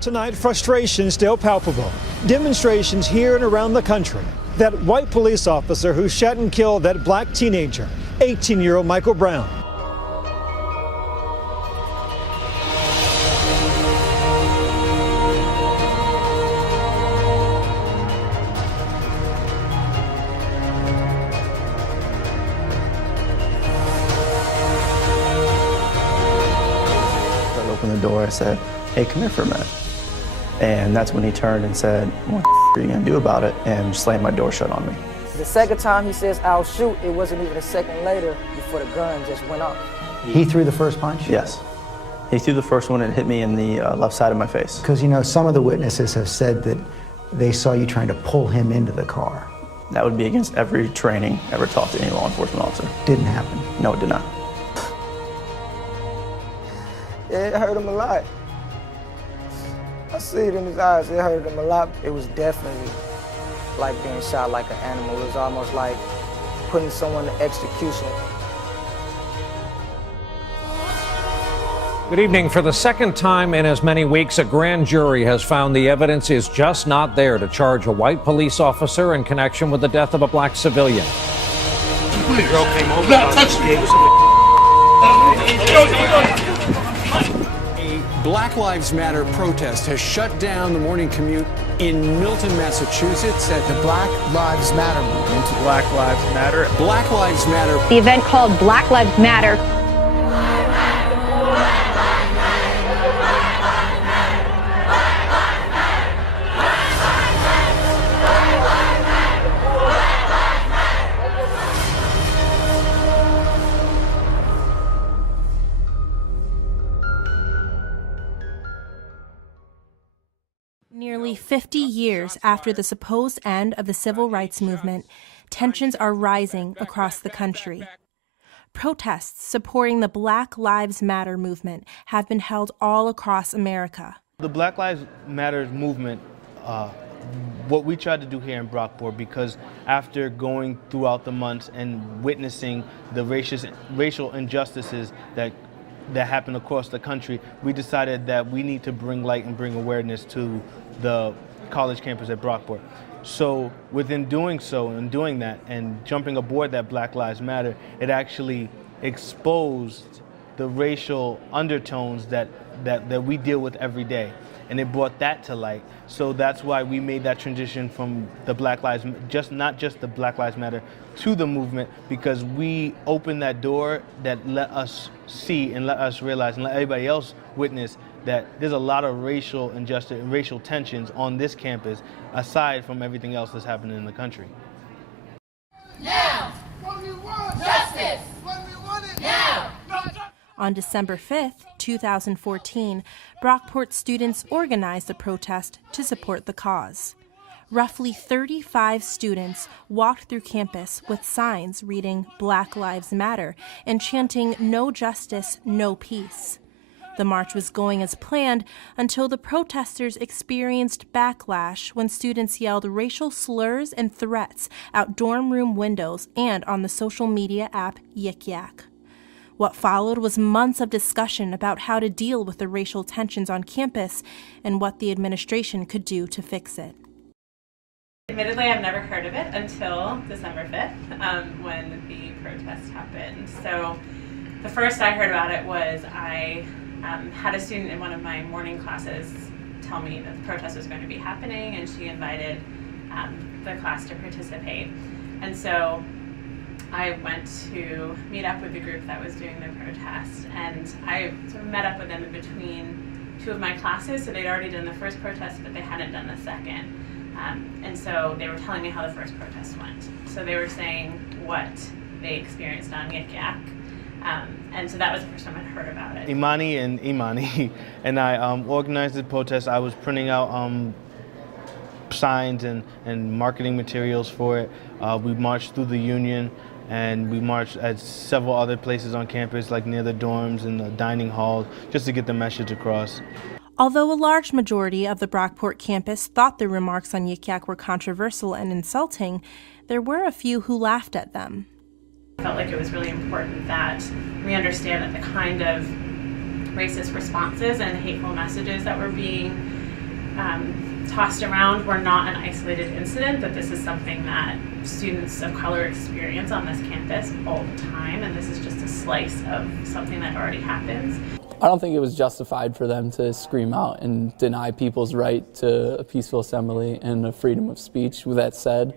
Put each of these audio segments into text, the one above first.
Tonight, frustration still palpable. Demonstrations here and around the country. That white police officer who shot and killed that black teenager, 18-year-old Michael Brown. I opened the door, I said, "Hey, come here for a minute." And that's when he turned and said, "What are you gonna do about it?" and slammed my door shut on me. The second time he says, "I'll shoot," it wasn't even a second later before the gun just went off. He threw the first punch? Yes. He threw the first one and hit me in the left side of my face. Because, you know, some of the witnesses have said that they saw you trying to pull him into the car. That would be against every training ever taught to any law enforcement officer. Didn't happen. No, it did not. Yeah, it hurt him a lot. I see it in his eyes, it hurt him a lot. It was definitely like being shot like an animal. It was almost like putting someone to execution. Good evening. For the second time in as many weeks, a grand jury has found the evidence is just not there to charge a white police officer in connection with the death of a black civilian. Girl came over, gave us A Black Lives Matter protest has shut down the morning commute in Milton, Massachusetts at the Black Lives Matter movement. Black Lives Matter. Black Lives Matter. The event called Black Lives Matter. Nearly 50 years after the supposed end of the civil rights movement, tensions are rising across the country. Protests supporting the Black Lives Matter movement have been held all across America. The Black Lives Matter movement, what we tried to do here in Brockport, because after going throughout the months and witnessing the racial injustices that happen across the country, we decided that we need to bring light and bring awareness to the college campus at Brockport. So within doing so and doing that and jumping aboard that Black Lives Matter, it actually exposed the racial undertones that we deal with every day. And it brought that to light. So that's why we made that transition from the Black Lives, not just the Black Lives Matter, to the movement, because we opened that door that let us see and let us realize and let everybody else witness that there's a lot of racial injustice and racial tensions on this campus, aside from everything else that's happening in the country. Now! What we want! Justice! What we want it now! On December 5th, 2014, Brockport students organized a protest to support the cause. Roughly 35 students walked through campus with signs reading Black Lives Matter and chanting "No justice, no peace." The march was going as planned until the protesters experienced backlash when students yelled racial slurs and threats out dorm room windows and on the social media app YikYak. What followed was months of discussion about how to deal with the racial tensions on campus and what the administration could do to fix it. Admittedly, I've never heard of it until December 5th, when the protest happened. So the first I heard about it was I had a student in one of my morning classes tell me that the protest was going to be happening, and she invited the class to participate. And so I went to meet up with the group that was doing the protest, and I sort of met up with them in between two of my classes. So they'd already done the first protest, but they hadn't done the second. And so they were telling me how the first protest went. So they were saying what they experienced on YikYak. And so that was the first time I'd heard about it. Imani and I organized the protest. I was printing out signs and marketing materials for it. We marched through the Union, and we marched at several other places on campus, like near the dorms and the dining halls, just to get the message across. Although a large majority of the Brockport campus thought the remarks on YikYak were controversial and insulting, there were a few who laughed at them. I felt like it was really important that we understand that the kind of racist responses and hateful messages that were being tossed around were not an isolated incident, that this is something that students of color experience on this campus all the time, and this is just a slice of something that already happens. I don't think it was justified for them to scream out and deny people's right to a peaceful assembly and a freedom of speech. With that said,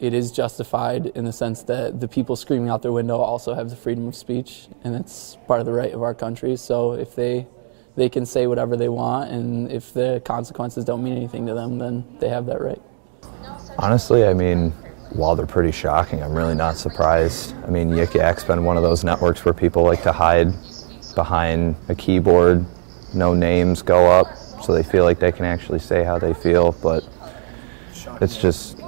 it is justified in the sense that the people screaming out their window also have the freedom of speech, and it's part of the right of our country. So if they can say whatever they want, and if the consequences don't mean anything to them, then they have that right. Honestly, I mean, while they're pretty shocking, I'm really not surprised. I mean, YikYak's been one of those networks where people like to hide behind a keyboard, no names go up, so they feel like they can actually say how they feel, but it's just,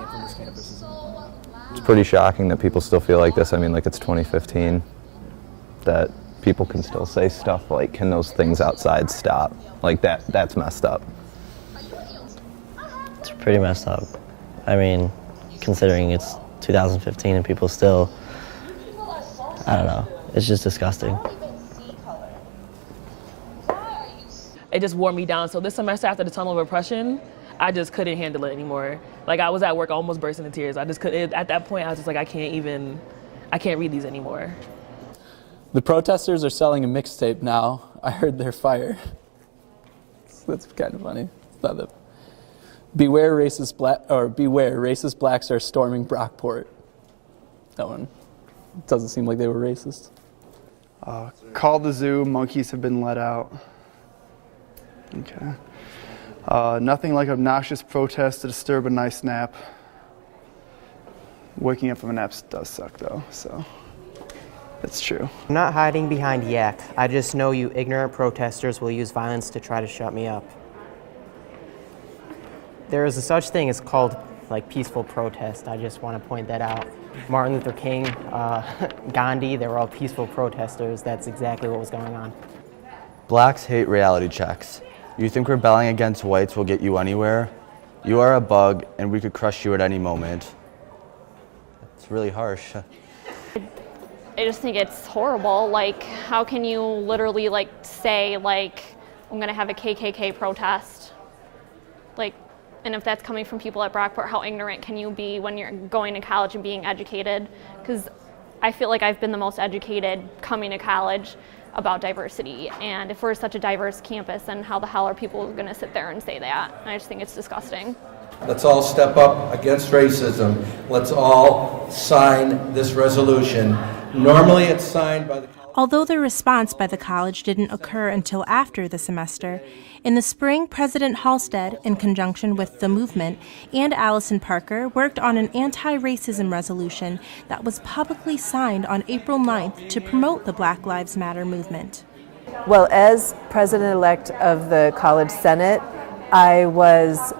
it's pretty shocking that people still feel like this. I mean, like, it's 2015, that people can still say stuff like, can those things outside stop? Like, that's messed up. It's pretty messed up. I mean, considering it's 2015 and people still, I don't know, it's just disgusting. It just wore me down. So this semester, after the tunnel of oppression, I just couldn't handle it anymore. Like, I was at work almost bursting into tears. I just couldn't, at that point, I was just like, I can't read these anymore. The protesters are selling a mixtape now. I heard they're fire. That's kind of funny. It's not that. Beware racist blacks are storming Brockport. That one doesn't seem like they were racist. Call the zoo, monkeys have been let out. Okay. Nothing like obnoxious protest to disturb a nice nap. Waking up from a nap does suck though, so it's true. I'm not hiding behind YikYak. I just know you ignorant protesters will use violence to try to shut me up. There is a such thing as called peaceful protest. I just want to point that out. Martin Luther King, Gandhi, they were all peaceful protesters. That's exactly what was going on. Blacks hate reality checks. You think rebelling against whites will get you anywhere? You are a bug, and we could crush you at any moment. It's really harsh. I just think it's horrible. Like, how can you literally say I'm gonna have a KKK protest? And if that's coming from people at Brockport, how ignorant can you be when you're going to college and being educated? Because I feel like I've been the most educated coming to college about diversity. And if we're such a diverse campus, then how the hell are people gonna sit there and say that? And I just think it's disgusting. Let's all step up against racism. Let's all sign this resolution. Normally it's signed by the college. Although the response by the college didn't occur until after the semester, in the spring, President Halstead, in conjunction with the movement, and Allison Parker worked on an anti-racism resolution that was publicly signed on April 9th to promote the Black Lives Matter movement. Well, as president-elect of the College Senate, I was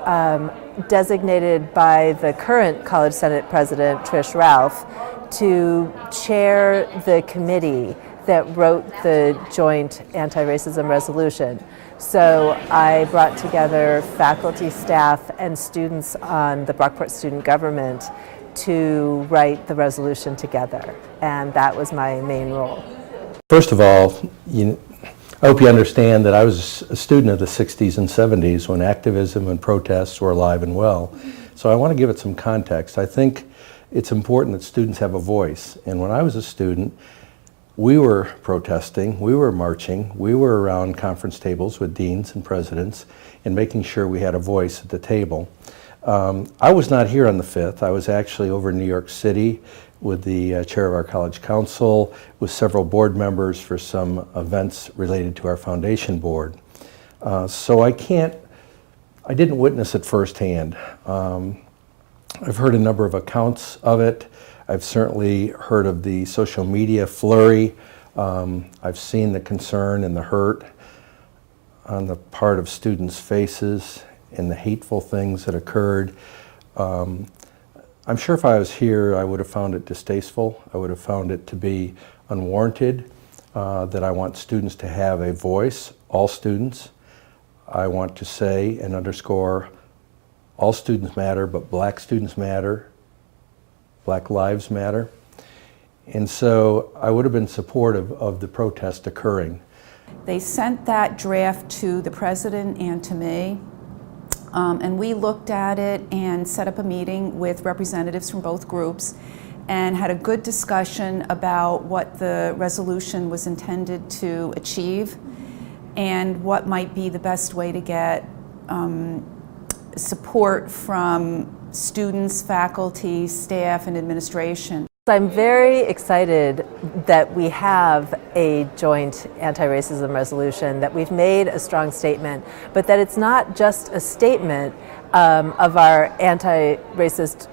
designated by the current College Senate President, Trish Ralph, to chair the committee that wrote the joint anti-racism resolution. So I brought together faculty, staff, and students on the Brockport student government to write the resolution together, and that was my main role. First of all, I hope you understand that I was a student of the 60s and 70s when activism and protests were alive and well. So I want to give it some context. I think it's important that students have a voice, and when I was a student, we were protesting, we were marching, we were around conference tables with deans and presidents and making sure we had a voice at the table. I was not here on the 5th. I was actually over in New York City with the chair of our college council, with several board members for some events related to our foundation board. So I didn't witness it firsthand. I've heard a number of accounts of it. I've certainly heard of the social media flurry. I've seen the concern and the hurt on the part of students' faces and the hateful things that occurred. I'm sure if I was here, I would have found it distasteful. I would have found it to be unwarranted, that I want students to have a voice, all students. I want to say and underscore all students matter, but Black students matter. Black lives matter. And so I would have been supportive of the protest occurring. They sent that draft to the president and to me, and we looked at it and set up a meeting with representatives from both groups and had a good discussion about what the resolution was intended to achieve and what might be the best way to get support from students, faculty, staff, and administration. I'm very excited that we have a joint anti-racism resolution, that we've made a strong statement, but that it's not just a statement of our anti-racist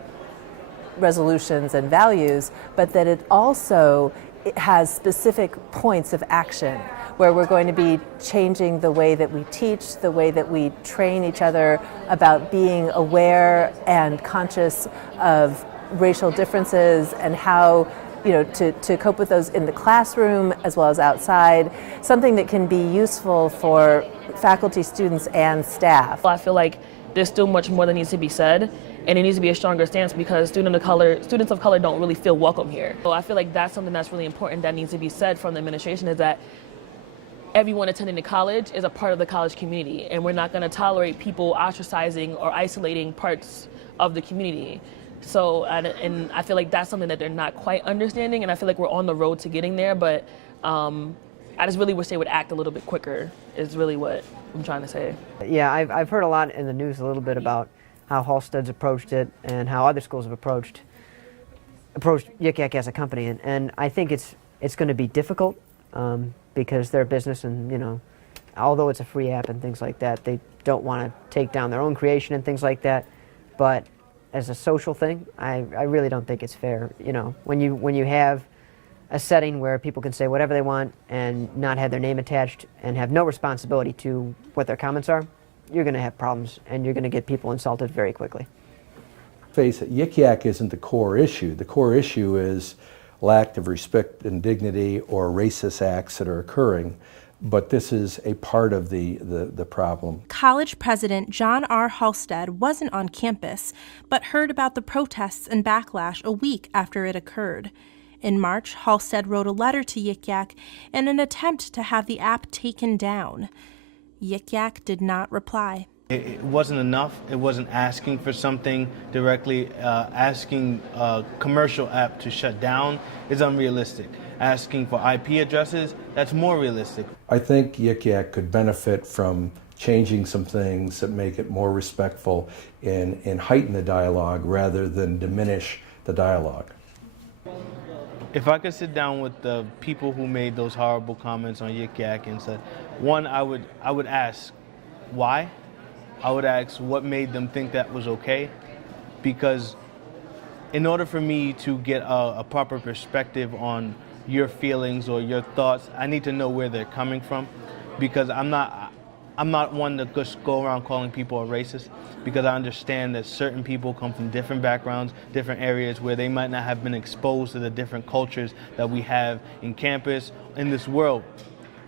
resolutions and values, but that it also has specific points of action where we're going to be changing the way that we teach, the way that we train each other about being aware and conscious of racial differences and how to cope with those in the classroom as well as outside, something that can be useful for faculty, students, and staff. I feel like there's still much more that needs to be said, and it needs to be a stronger stance because students of color don't really feel welcome here. So I feel like that's something that's really important that needs to be said from the administration, is that everyone attending the college is a part of the college community, and we're not going to tolerate people ostracizing or isolating parts of the community. So, and I feel like that's something that they're not quite understanding, and I feel like we're on the road to getting there, but I just really wish they would act a little bit quicker, is really what I'm trying to say. Yeah, I've heard a lot in the news a little bit about how Halstead's approached it and how other schools have approached YikYak as a company, and I think it's going to be difficult because they're a business, and although it's a free app and things like that, they don't want to take down their own creation and things like that, but as a social thing, I really don't think it's fair. When you have a setting where people can say whatever they want and not have their name attached and have no responsibility to what their comments are, you're going to have problems and you're going to get people insulted very quickly. Face it, YikYak isn't the core issue. The core issue is lack of respect and dignity or racist acts that are occurring. But this is a part of the problem. College President John R. Halstead wasn't on campus, but heard about the protests and backlash a week after it occurred. In March, Halstead wrote a letter to YikYak in an attempt to have the app taken down. YikYak did not reply. It wasn't enough. It wasn't asking for something directly. Asking a commercial app to shut down is unrealistic. Asking for IP addresses, that's more realistic. I think YikYak could benefit from changing some things that make it more respectful and heighten the dialogue rather than diminish the dialogue. If I could sit down with the people who made those horrible comments on YikYak and said, one, I would ask why. I would ask what made them think that was okay, because in order for me to get a proper perspective on your feelings or your thoughts, I need to know where they're coming from, because I'm not one to just go around calling people a racist, because I understand that certain people come from different backgrounds, different areas where they might not have been exposed to the different cultures that we have in campus, in this world.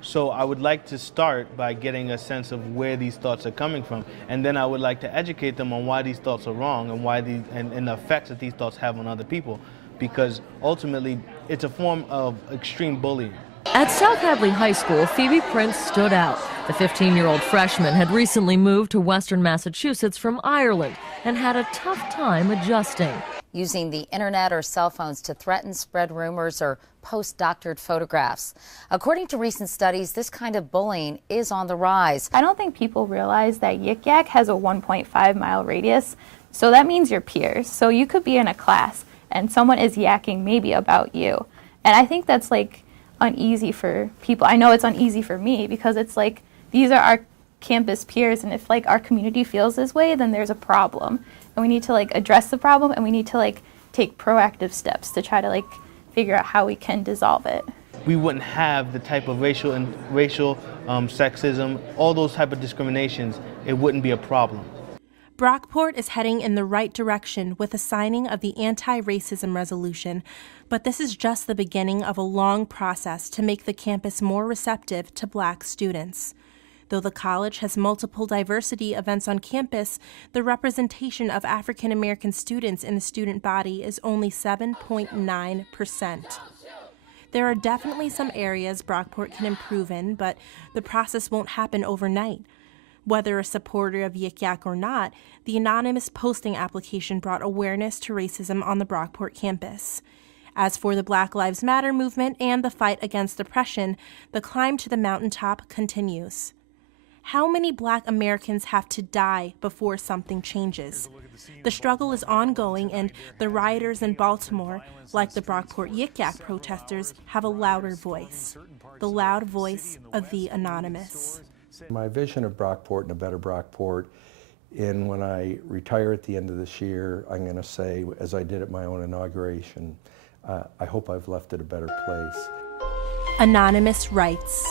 So I would like to start by getting a sense of where these thoughts are coming from, and then I would like to educate them on why these thoughts are wrong and why and the effects that these thoughts have on other people, because ultimately it's a form of extreme bullying. At South Hadley High School, Phoebe Prince stood out. The 15-year-old freshman had recently moved to Western Massachusetts from Ireland and had a tough time adjusting. Using the internet or cell phones to threaten, spread rumors, or post doctored photographs. According to recent studies, this kind of bullying is on the rise. I don't think people realize that YikYak has a 1.5-mile radius, so that means your peers. So you could be in a class and someone is yakking maybe about you. And I think that's uneasy for people. I know it's uneasy for me because it's these are our campus peers, and if our community feels this way, then there's a problem. And we need to address the problem, and we need to take proactive steps to try to figure out how we can dissolve it. We wouldn't have the type of racial sexism, all those type of discriminations. It wouldn't be a problem. Brockport is heading in the right direction with the signing of the anti-racism resolution, but this is just the beginning of a long process to make the campus more receptive to Black students. Though the college has multiple diversity events on campus, the representation of African American students in the student body is only 7.9%. There are definitely some areas Brockport can improve in, but the process won't happen overnight. Whether a supporter of YikYak or not, the anonymous posting application brought awareness to racism on the Brockport campus. As for the Black Lives Matter movement and the fight against oppression, the climb to the mountaintop continues. How many Black Americans have to die before something changes? The struggle is ongoing, and the rioters in Baltimore, like the Brockport YikYak protesters, have a louder voice, the loud voice of the anonymous. My vision of Brockport and a better Brockport, and when I retire at the end of this year, I'm going to say, as I did at my own inauguration, I hope I've left it a better place. Anonymous writes,